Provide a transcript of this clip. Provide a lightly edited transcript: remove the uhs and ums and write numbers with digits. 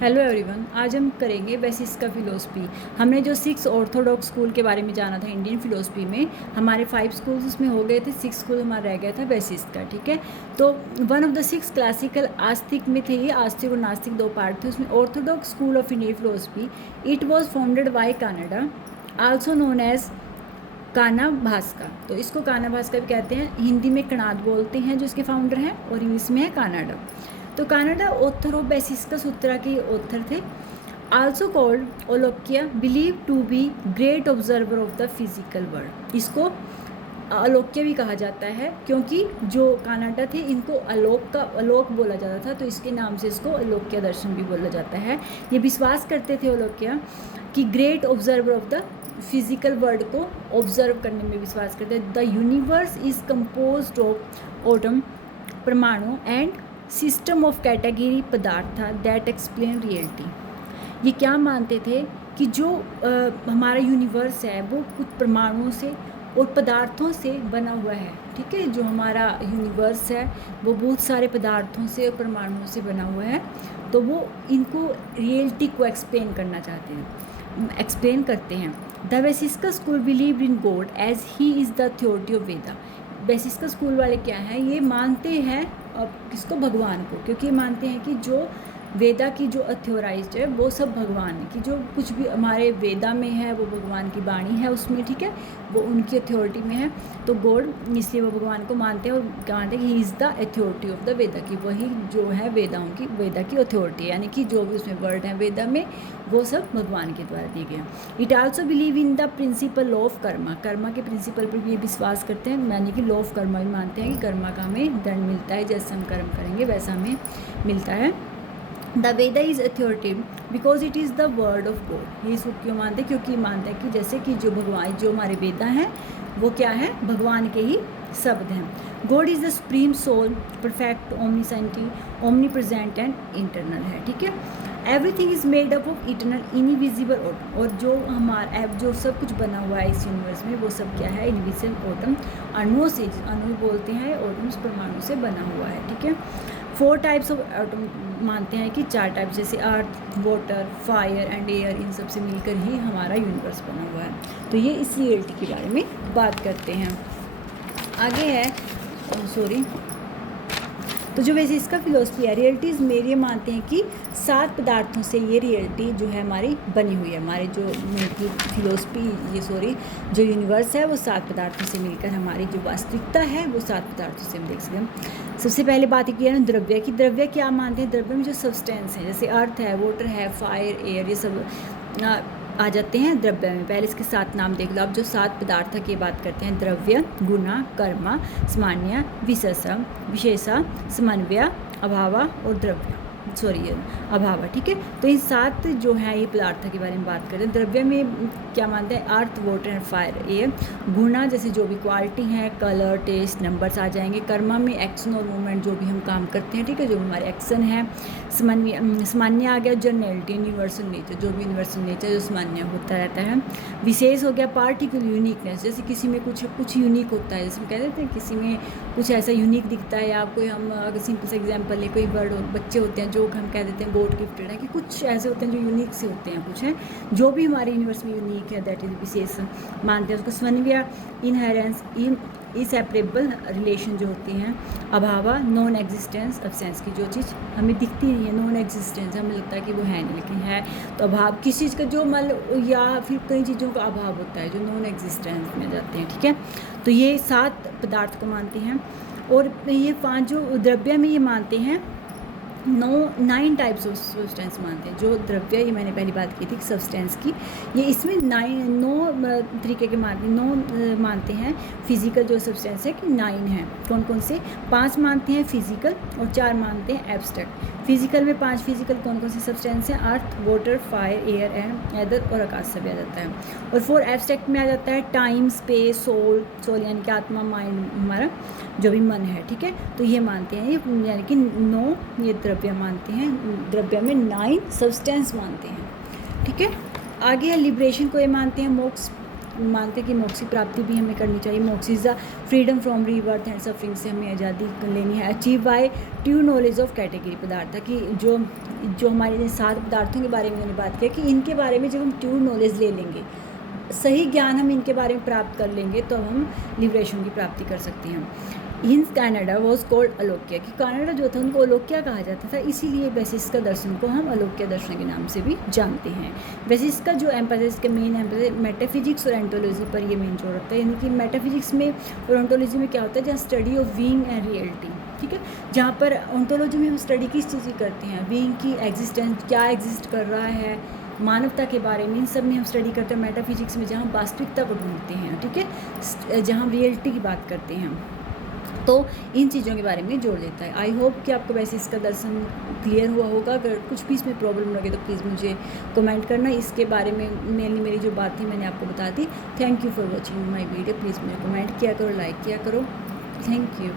Hello everyone, आज हम करेंगे बेसिस का फ़िलोसफी। हमने जो 6 ऑर्थोडॉक्स स्कूल के बारे में जाना था इंडियन फ़िलोसफी में, हमारे 5 स्कूल्स उसमें हो गए थे, 6 स्कूल हमारा रह गया था बेसिस का। ठीक है, तो वन ऑफ द 6 क्लासिकल आस्तिक में थे, ये आस्तिक और नास्तिक 2 पार्ट थे उसमें। Orthodox school of Indian philosophy, it was founded by Kanada, also known as Kana भास्का। तो इसको काना भास्का भी कहते हैं, हिंदी में कणाद बोलते हैं जो इसके फाउंडर हैं, और इंग्लिश में है कनाडा। तो कनाडा ऑथर ऑफ बेसिस्का सूत्रा के ऑथर थे। Also called Aulukya, believe to be great observer of the physical world. इसको अलोक्य भी कहा जाता है क्योंकि जो कनाडा थे इनको अलोक बोला जाता था, तो इसके नाम से इसको अलोक्य दर्शन भी बोला जाता है। ये विश्वास करते थे अलोक्या कि great observer of the physical world को ऑब्जर्व करने में विश्वास करते हैं। The universe is composed of atom, परमाणु एंड सिस्टम ऑफ कैटेगरी पदार्थ दैट एक्सप्लेन रियलिटी। ये क्या मानते थे कि जो हमारा यूनिवर्स है वो कुछ परमाणुओं से और पदार्थों से बना हुआ है। ठीक है, जो हमारा यूनिवर्स है वो बहुत सारे पदार्थों से और परमाणुओं से बना हुआ है, तो वो इनको रियलिटी को एक्सप्लेन करना चाहते हैं, एक्सप्लेन करते हैं। The Vaisheshika school believe in God as he is the authority of Veda. Vaisheshika school वाले क्या हैं, ये मानते हैं किसको, भगवान को, क्योंकि ये मानते हैं कि जो वेदा की जो अथ्योराइज्ड है वो सब भगवान है, कि जो कुछ भी हमारे वेदा में है वो भगवान की वाणी है उसमें। ठीक है, वो उनकी अथॉरिटी में है, तो गॉड, इसलिए वो भगवान को मानते हैं और क्या मानते हैं कि he is the authority of the Veda, की वही जो है वेदा की अथॉरिटी है, यानी कि जो भी उसमें वर्ड है वेदा में वो सब भगवान के द्वारा दिए गए। It also believe in the principle of Karma, Karma के प्रिंसिपल पर भी ये विश्वास करते हैं, यानी कि लॉ ऑफ कर्मा भी मानते हैं कि कर्मा का हमें दंड मिलता है, जैसे हम कर्म करेंगे वैसा हमें मिलता है। The Veda is authoritative because it is the word of God. ये इसको क्यों मानते हैं, क्योंकि मानते हैं कि जैसे कि जो भगवान, जो हमारे वेदा हैं वो क्या है, भगवान के ही शब्द हैं। God is the supreme soul, perfect, omniscient, omnipresent and internal है। ठीक है, everything is made up of eternal invisible atom, और जो हमारा जो सब कुछ बना हुआ है इस यूनिवर्स में वो सब क्या है, इनविजिबल एटम, अणुओं से, अणु बोलते हैं, एटम्स परमाणु से बना हुआ है। ठीक है, 4 टाइप्स ऑफ एटम मानते हैं कि 4 टाइप, जैसे अर्थ, वाटर, फायर एंड एयर, इन सब से मिलकर ही हमारा यूनिवर्स बना हुआ है। तो ये इस रियलिटी के बारे में बात करते हैं। आगे है तो जो वैसे इसका फिलोसफी है, रियलिटीज़ में ये मानते हैं कि 7 पदार्थों से ये रियलिटी जो है हमारी बनी हुई है। हमारे जो जो यूनिवर्स है वो 7 पदार्थों से मिलकर हमारी जो वास्तविकता है वो 7 पदार्थों से हम देख सकते हैं। सबसे पहले बात की है ना द्रव्य की। द्रव्य क्या मानते हैं, द्रव्य में जो सब्सटेंस है, जैसे अर्थ है, वाटर है, फायर, एयर, ये सब आ जाते हैं द्रव्य में। पहले इसके 7 नाम देख लो। अब जो 7 पदार्थ की बात करते हैं, द्रव्य, गुणा, कर्मा, सामान्य, विशेषा, विशेषा, समन्वय, अभावा और अभावा। ठीक है, तो इन 7 जो है ये पदार्थ के बारे में बात करें। द्रव्य में क्या मानते हैं, earth, water and fire, air. गुणा जैसे जो भी क्वालिटी है, कलर, टेस्ट, नंबर्स आ जाएंगे। कर्मा में एक्शन और मूवमेंट, जो भी हम काम करते हैं, ठीक है, जो हमारे एक्शन है। सामान्य आ गया जनरलिटी, यूनिवर्सल नेचर, जो भी यूनिवर्सल नेचर जो सामान्य होता रहता है। विशेष हो गया पार्टिकुलर, यूनिकनेस, जैसे किसी में कुछ यूनिक होता है, जैसे हम कह देते हैं किसी में कुछ ऐसा यूनिक दिखता है, या कोई हम अगर सिंपल सा एग्जाम्पल ले, कोई बर्ड, बच्चे होते हैं जो हम कह देते हैं गॉड गिफ्टेड है, कि कुछ ऐसे होते हैं जो यूनिक से होते हैं, कुछ है जो भी हमारे यूनिवर्स में यूनिक है, दैट इज विशेष मानते हैं उसको। समन्वय, इनहेरेंस, इनसेपरेबल रिलेशन जो होती हैं। अभावा, नॉन एग्जिस्टेंस, एब्सेंस की जो चीज़ हमें दिखती नहीं है, नॉन एग्जिस्टेंस, हमें लगता है कि वो है नहीं लेकिन है। तो अभाव किस चीज़ का, जो मतलब, या फिर कई चीज़ों का अभाव होता है जो नॉन एग्जिस्टेंस में जाते हैं। ठीक है, तो ये 7 पदार्थ को मानते हैं। और ये 5 जो द्रव्य में ये मानते हैं 9 टाइप्स ऑफ सब्सटेंस मानते हैं। जो द्रव्य, ये मैंने पहली बात की थी सब्सटेंस की, ये इसमें 9 तरीके के मानते हैं। फिजिकल जो सब्सटेंस है कि 9 है। कौन कौन से, 5 मानते हैं फिजिकल और 4 मानते हैं एब्स्ट्रैक्ट। फिजिकल में 5 फिजिकल कौन कौन से सब्सटेंस हैं, earth, water, fire, air and ether, और आकाश से भी आ जाता है। और 4 एब्स्ट्रैक्ट में आ जाता है टाइम, स्पेस, सोल यानी कि आत्मा, माइंड, हमारा जो भी मन है। ठीक है, तो ये मानते हैं, ये यानी कि 9 ये द्रव्य मानते हैं। द्रव्य में 9 सब्सटेंस मानते हैं। ठीक है, आगे है लिबरेशन को ये मानते हैं, मोक्ष मानते हैं कि मोक्ष की प्राप्ति भी हमें करनी चाहिए। मोक्ष is the freedom from rebirth and suffering, से हमें आज़ादी लेनी है। Achieve by true knowledge of category पदार्थ, कि जो हमारे 7 पदार्थों के बारे में मैंने बात किया कि इनके बारे में जब हम ट्रू नॉलेज ले लेंगे, सही ज्ञान हम इनके बारे में प्राप्त कर लेंगे, तो हम लिबरेशन की प्राप्ति कर सकते हैं। हिंस कनाडा वॉज कॉल्ड अलोक्या, कि कनाडा जो था उनको अलोक्या कहा जाता था, इसीलिए वैशिष्ट दर्शन को हम अलोक्या दर्शन के नाम से भी जानते हैं। वैशिष्ट का जो एम्फेसिस का मेन एम्फेसिस मेटाफिजिक्स और एंटोलॉजी पर ये मेन जोर रखता है, यानी कि मेटाफिजिक्स में और एंटोलॉजी में क्या होता है, जहाँ study of being and reality, ठीक है। जहाँ पर ओंटोलॉजी में हम स्टडी किस चीज़ की करते हैं, बीइंग की एग्जिस्टेंस, क्या एग्जिस्ट कर रहा है, मानवता के बारे में, इन सब में हम स्टडी करते हैं। मेटाफिजिक्स में जहाँ वास्तविकता को ढूंढते हैं, ठीक है, जहाँ रियलिटी की बात करते हैं, तो इन चीज़ों के बारे में जोड़ देता है। आई होप कि आपको वैसे इसका दर्शन क्लियर हुआ होगा। अगर कुछ भी इसमें प्रॉब्लम लगे तो प्लीज़ मुझे कमेंट करना। इसके बारे में मेनली मेरी जो बात थी मैंने आपको बता दी। Thank you for watching my video. Please मुझे कमेंट किया करो, लाइक किया करो। Thank you.